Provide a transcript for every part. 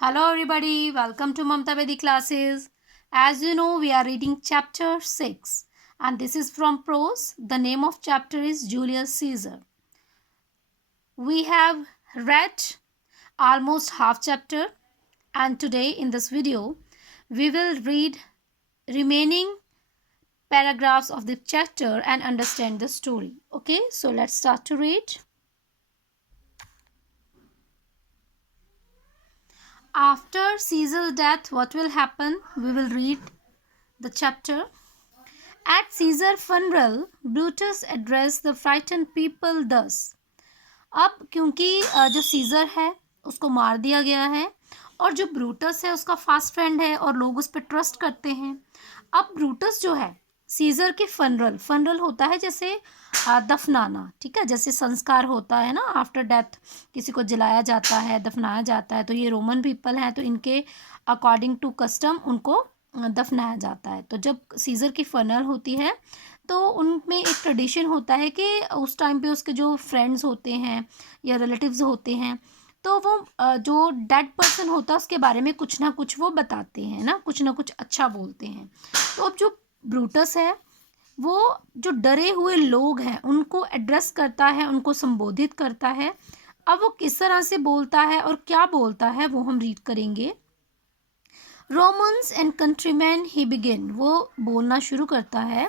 Hello everybody, welcome to Mamta Vedi classes. As you know, we are reading chapter 6 and this is from prose. The name of chapter is Julius Caesar. We have read almost half chapter and today in this video we will read remaining paragraphs of the chapter and understand the story. Okay, so let's start to read. After Caesar's death, what will happen? We will read the chapter. At Caesar's funeral, Brutus addressed the frightened people thus. अब क्योंकि जो scissor है उसको मार दिया गया है और जो ब्रूटस है उसका फास्ट फ्रेंड है और लोग उस पर ट्रस्ट करते हैं. अब ब्रूटस जो है सीज़र के फनरल होता है जैसे दफनाना, ठीक है, जैसे संस्कार होता है ना, आफ्टर डेथ किसी को जलाया जाता है, दफनाया जाता है. तो ये रोमन पीपल हैं तो इनके अकॉर्डिंग टू कस्टम उनको दफनाया जाता है. तो जब सीज़र की फनरल होती है तो उनमें एक ट्रेडिशन होता है कि उस टाइम पे उसके जो फ्रेंड्स होते हैं या रिलेटिव्स होते हैं तो वो जो डेड पर्सन होता है उसके बारे में कुछ ना कुछ वो बताते हैं ना कुछ अच्छा बोलते हैं. तो अब जो ब्रूटस है वो जो डरे हुए लोग हैं उनको एड्रेस करता है, उनको संबोधित करता है. अब वो किस तरह से बोलता है और क्या बोलता है वो हम रीड करेंगे. Romans and countryman he begin, वो बोलना शुरू करता है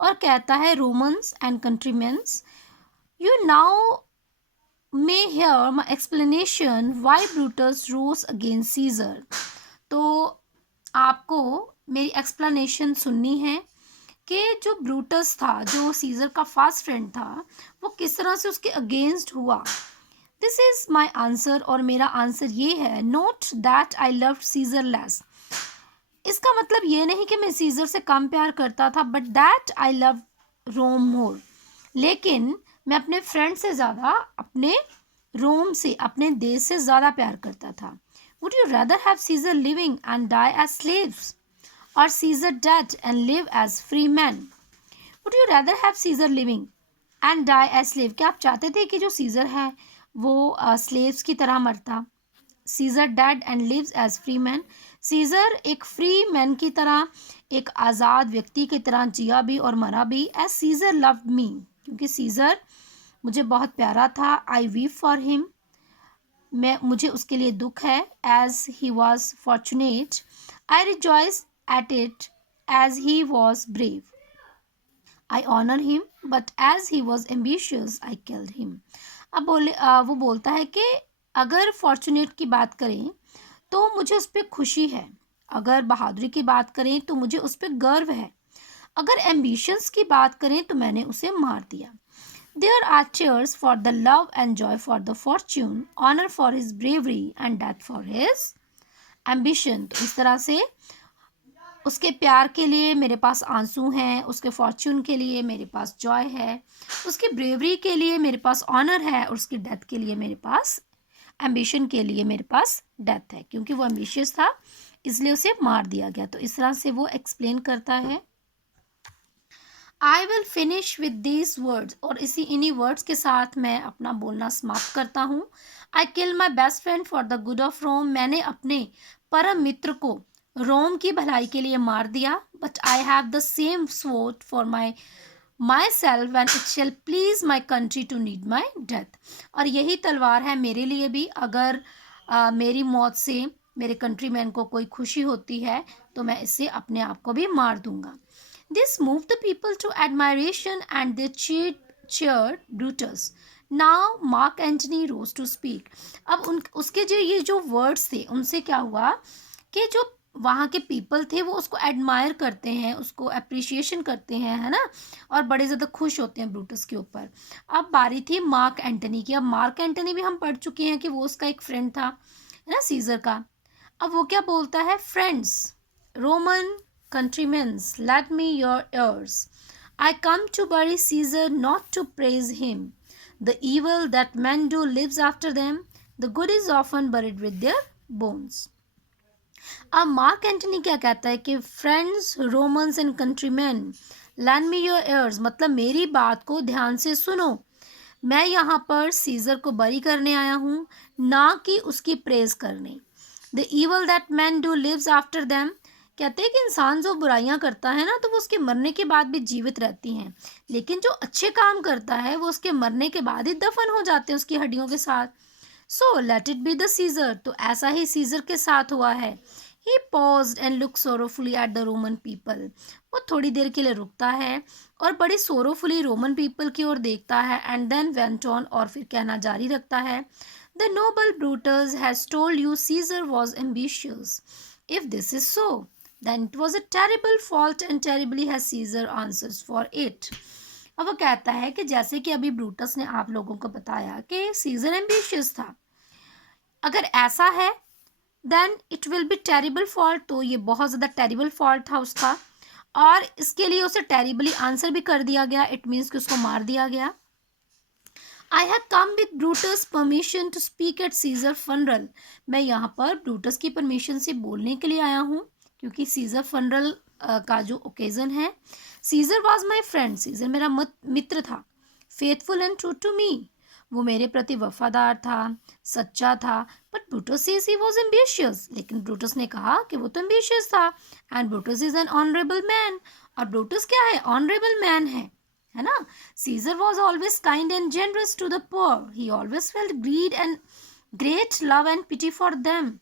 और कहता है Romans and countrymen, you now may hear my explanation why Brutus rose against Caesar. तो आपको मेरी एक्सप्लेनेशन सुननी है कि जो ब्रूटस था, जो सीजर का फास्ट फ्रेंड था, वो किस तरह से उसके अगेंस्ट हुआ. दिस इज़ माई आंसर, और मेरा आंसर ये है. Not that I love Caesar less, इसका मतलब ये नहीं कि मैं सीजर से कम प्यार करता था, बट दैट आई लव रोम मोर, लेकिन मैं अपने फ्रेंड से ज़्यादा अपने रोम से, अपने देश से ज़्यादा प्यार करता था. Would you rather have Caesar living and die as slaves और Caesar dead and live as free man. Would you rather have Caesar living and die as slave, क्या आप चाहते थे कि जो सीजर है वो स्लेव्स की तरह मरता. Caesar dead and lives as free man, Caesar एक फ्री मैन की तरह, एक आज़ाद व्यक्ति की तरह जिया भी और मरा भी. एज सीजर लव्ड मी, क्योंकि सीजर मुझे बहुत प्यारा था. आई वीप फॉर हिम, मुझे उसके लिए दुख है. As he was fortunate I rejoice at it, as he was brave I honour him, but as he was ambitious I killed him. अब वो बोलता है कि अगर फॉर्चुनेट की बात करें तो मुझे उस पर खुशी है, अगर बहादुरी की बात करें तो मुझे उस पर गर्व है, अगर एम्बिशंस की बात करें तो मैंने उसे मार दिया. There are cheers for the love and joy for the fortune, honour for his bravery and death for his ambition. तो इस तरह से उसके प्यार के लिए मेरे पास आंसू हैं, उसके फॉर्च्यून के लिए मेरे पास जॉय है, उसकी ब्रेवरी के लिए मेरे पास ऑनर है, और उसकी डेथ के लिए मेरे पास, एम्बिशन के लिए मेरे पास डेथ है. क्योंकि वो एम्बिशियस था इसलिए उसे मार दिया गया. तो इस तरह से वो एक्सप्लेन करता है. I will finish with these words, और इन्हीं वर्ड्स के साथ मैं अपना बोलना समाप्त करता हूँ. I kill my best friend for the good of Rome, मैंने अपने परम मित्र को रोम की भलाई के लिए मार दिया. But I have the same sword for my self and it shall please my country to need my death, और यही तलवार है मेरे लिए भी. अगर मेरी मौत से मेरे कंट्रीमैन को कोई खुशी होती है तो मैं इससे अपने आप को भी मार दूंगा. This move the people to admiration and they cheered Brutus. Now Mark Antony rose to speak. अब उसके जो ये जो वर्ड्स थे उनसे क्या हुआ कि जो वहाँ के पीपल थे वो उसको एडमायर करते हैं, उसको अप्रिशिएशन करते हैं, है ना, और बड़े ज़्यादा खुश होते हैं ब्रूटस के ऊपर. अब बारी थी मार्क एंटनी की. अब मार्क एंटनी भी हम पढ़ चुके हैं कि वो उसका एक फ्रेंड था, है ना, सीजर का. अब वो क्या बोलता है. Friends, Roman countrymen, let me your ears. I come to bury Caesar, not to praise him. The evil that men do lives after them. The good is often buried with their bones. अब mark Antony क्या कहता है कि friends, Romans and countryman, land me your ears, मतलब मेरी बात को ध्यान से सुनो. मैं यहाँ पर सीजर को बरी करने आया हूँ, ना कि उसकी प्रेज करने. The evil that men do lives after them. कहते हैं कि इंसान जो बुराइयां करता है ना तो वो उसके मरने के बाद भी जीवित रहती हैं, लेकिन जो अच्छे काम करता है वो उसके मरने के बाद ही दफन हो जाते हैं उसकी हड्डियों के साथ. So let it be the seizure. तो ऐसा ही सीजर के साथ हुआ है. ही paused and looked sorrowfully at the Roman people. वो थोड़ी देर के लिए रुकता है और बड़ी सोरोफुली रोमन पीपल की ओर देखता है एंड देन वेंट ऑन. और फिर कहना जारी रखता है. The noble Brutus has told you Caesar was ambitious. If this is so, then it was a terrible fault and terribly has Caesar answers for it. अब वो कहता है कि जैसे कि अभी ब्रूटस ने आप लोगों को बताया कि सीजर एम्बिशियस था, अगर ऐसा है then it will be terrible fault. तो ये बहुत ज़्यादा टेरिबल फॉल्ट था उसका और इसके लिए उसे टेरिबली आंसर भी कर दिया गया. इट मीन्स कि उसको मार दिया गया. I had come with Brutus' permission to speak at Caesar funeral. मैं यहाँ पर ब्रूटस की परमिशन से बोलने के लिए आया हूँ क्योंकि सीजर फनरल का जो ओकेजन है. Caesar was my friend. Caesar मेरा मित्र था. Faithful and true to me. वो मेरे प्रति वफादार था, सच्चा था. But Brutus says he was ambitious. लेकिन ब्रूटस ने कहा कि वो तो एम्बिशियस था. And Brutus is an honourable man. और ब्रूटस क्या है? ऑनरेबल मैन है ना. Caesar was always kind and generous to the poor. He always felt greed and great love and pity for them.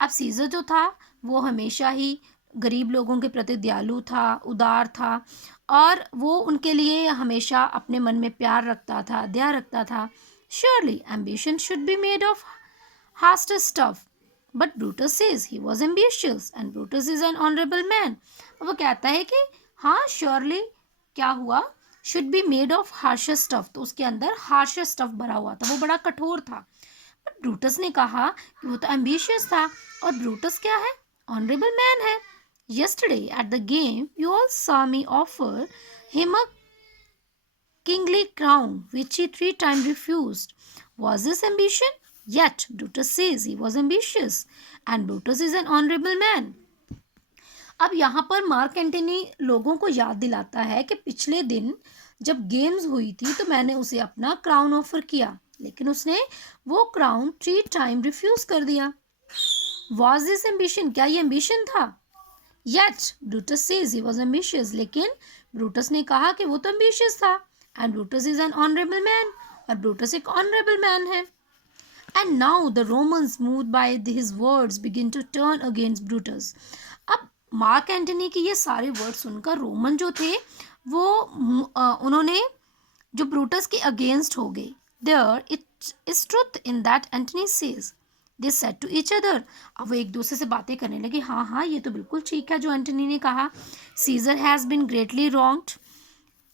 अब सीजर जो था वो हमेशा ही गरीब लोगों के प्रति दयालु था, उदार था और वो उनके लिए हमेशा अपने मन में प्यार रखता था, दया रखता था. Surely ambition should be made of hard stuff. But Brutus says he was ambitious and Brutus is an honourable man. वो कहता है कि हाँ श्योरली क्या हुआ, should be made of harsh stuff. तो उसके अंदर हार्श स्टफ भरा हुआ था, वो बड़ा कठोर था. बट ब्रूटस ने कहा कि वो तो एम्बिशियस था और ब्रूटस क्या है? ऑनरेबल मैन है. Yesterday at the game, you all saw me offer him a kingly crown, which he 3 times refused. Was this ambition? Yet Brutus says he was ambitious, and Brutus is an honorable man. अब यहाँ पर mark Antony लोगों को याद दिलाता है कि पिछले दिन जब गेम्स हुई थी तो मैंने उसे अपना क्राउन ऑफर किया, लेकिन उसने वो क्राउन 3 टाइम रिफ्यूज कर दिया. Was this ambition? क्या ये एम्बिशन था? Yet Brutus says he was ambitious. लेकिन ब्रूटस ने कहा कि वो तो ambitious था. And Brutus is an honorable man. और ब्रूटस एक honorable man है. And now the Romans, moved by his words, begin to turn against Brutus. अब मार्क एंटनी की ये सारे वर्ड सुनकर रोमन जो थे वो उन्होंने जो ब्रूटस के अगेंस्ट हो गए. There it is truth in that Antony says. They said to each other. अब वो एक दूसरे से बातें करने लगे. हाँ हाँ ये तो बिल्कुल ठीक है जो एंटनी ने कहा. Caesar has been greatly wronged.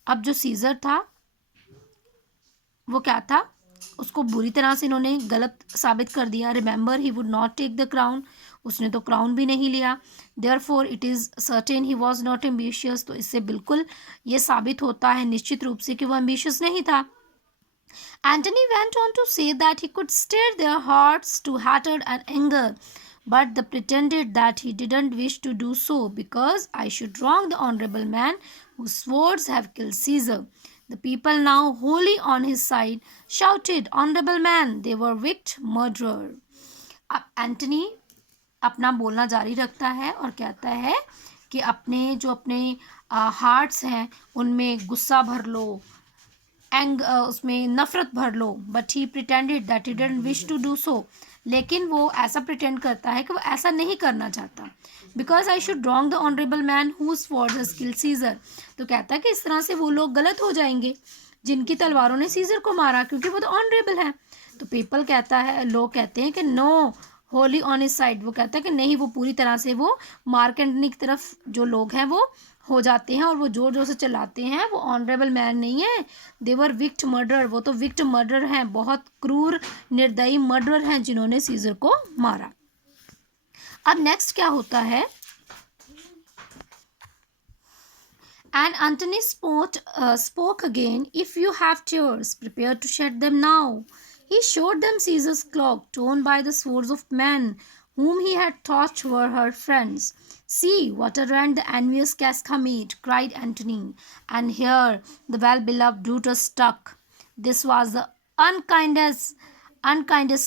अब जो सीजर था वो क्या था? उसको बुरी तरह से इन्होंने गलत साबित कर दिया. Remember he would not take the crown. उसने तो क्राउन भी नहीं लिया. Therefore it is certain he was not ambitious. तो इससे बिल्कुल ये साबित होता है निश्चित रूप से कि वो एम्बिशियस नहीं था. Antony went on to say that he could stir their hearts to hatred and anger, but they pretended that he didn't wish to do so because I should wrong the honorable man whose swords have killed Caesar. The people now wholly on his side shouted, "Honorable man, they were wicked murderer." अब Antony अपना बोलना जारी रखता है और कहता है कि अपने हार्ट्स हैं उनमें गुस्सा भर लो, उसमें नफरत भर लो. But he pretended that he didn't wish to do so. लेकिन वो ऐसा प्रिटेंड करता है कि वो ऐसा नहीं करना चाहता. Because I should wrong the honourable man whose sword has killed Caesar. तो कहता है कि इस तरह से वो लोग गलत हो जाएंगे जिनकी तलवारों ने सीजर को मारा क्योंकि वो तो ऑनरेबल है. तो पीपल कहता है, लोग कहते हैं कि no holy on his side. वो कहता है कि नहीं, वो पूरी तरह से वो मार्क एंटनी की तरफ जो लोग हैं वो हो जाते हैं और वो जोर जोर से चलाते हैं. वो ऑनरेबल मैन नहीं है. देवर विक्ट मर्डर. वो तो विक्ट मर्डर हैं, बहुत क्रूर निर्दयी मर्डर हैं जिन्होंने सीजर को मारा. अब नेक्स्ट क्या होता है? And Antony spoke again. If you have tears, prepare to shed them now. He showed them Caesar's cloak, torn by the swords of men whom he had thought were her friends. See what a rent the envious Casca made, cried Antony. And here the well-beloved Brutus stuck. This was the unkindest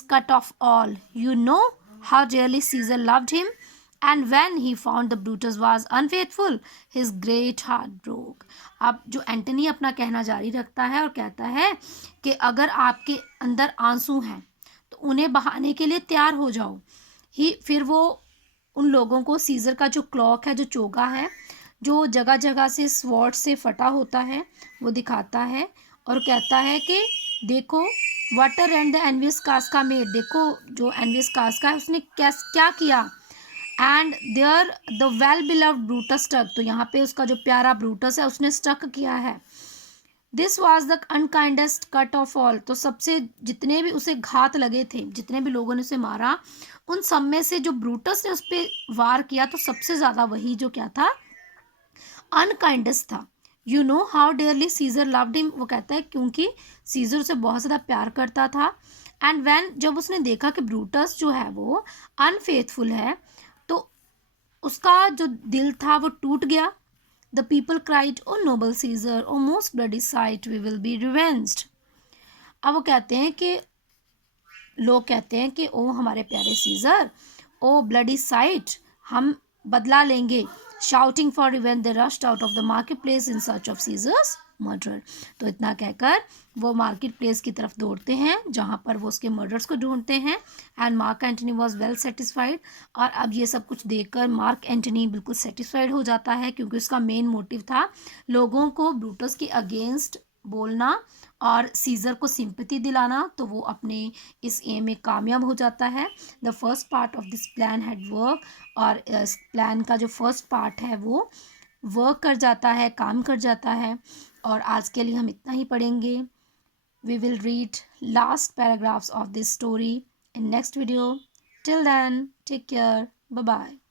cut of all. You know how dearly Caesar loved him, and when he found the Brutus was unfaithful, his great heart broke. अब जो Antony अपना कहना जारी रखता है और कहता है कि अगर आपके अंदर आंसू हैं तो उन्हें बहाने के लिए तैयार हो जाओ। फिर वो उन लोगों को सीजर का जो क्लॉक है, जो चोगा है, जो जगह जगह से स्वॉर्ड से फटा होता है, वो दिखाता है और कहता है कि देखो water and the envious Casca made, देखो जो एनवियस कास्का है उसने क्या किया। And there the well beloved Brutus stuck, तो यहाँ पे उसका जो प्यारा ब्रूटस है उसने स्टक किया है। This was the unkindest cut of all, तो सबसे जितने भी उसे घात लगे थे, जितने भी लोगों ने उसे मारा, उन सब में से जो ब्रूटस ने उस पर वार किया तो सबसे ज़्यादा वही जो क्या था, अनकाइंडेस्ट था। You know how dearly Caesar loved him, वो कहता है क्योंकि सीजर उसे बहुत ज़्यादा प्यार करता था। एंड व्हेन, जब उसने देखा कि ब्रूटस जो है वो अनफेथफुल है, तो उसका जो दिल था वो टूट गया। The people cried, O noble Caesar, O most bloody sight, we will be revenged. अब वो कहते हैं कि लोग कहते हैं कि ओ हमारे प्यारे सीजर, ओ ब्लडी साइट, हम बदला लेंगे। Shouting for revenge they rushed out of the market place in search of Caesar's murder, तो इतना कहकर वो मार्केट प्लेस की तरफ दौड़ते हैं जहाँ पर वो उसके मर्डर्स को ढूंढते हैं। And mark Antony was well satisfied, और अब ये सब कुछ देखकर मार्क एंटनी बिल्कुल सेटिस्फाइड हो जाता है, क्योंकि उसका मेन मोटिव था लोगों को ब्रूटस के अगेंस्ट बोलना और सीजर को सिंपैथी दिलाना, तो वो अपने इस एम में कामयाब हो जाता है। The first part of this plan had work, और इस प्लान का जो फर्स्ट पार्ट है वो वर्क कर जाता है, काम कर जाता है। और आज के लिए हम इतना ही पढ़ेंगे। We will read last paragraphs of this story in next video. Till then, take care. Bye bye.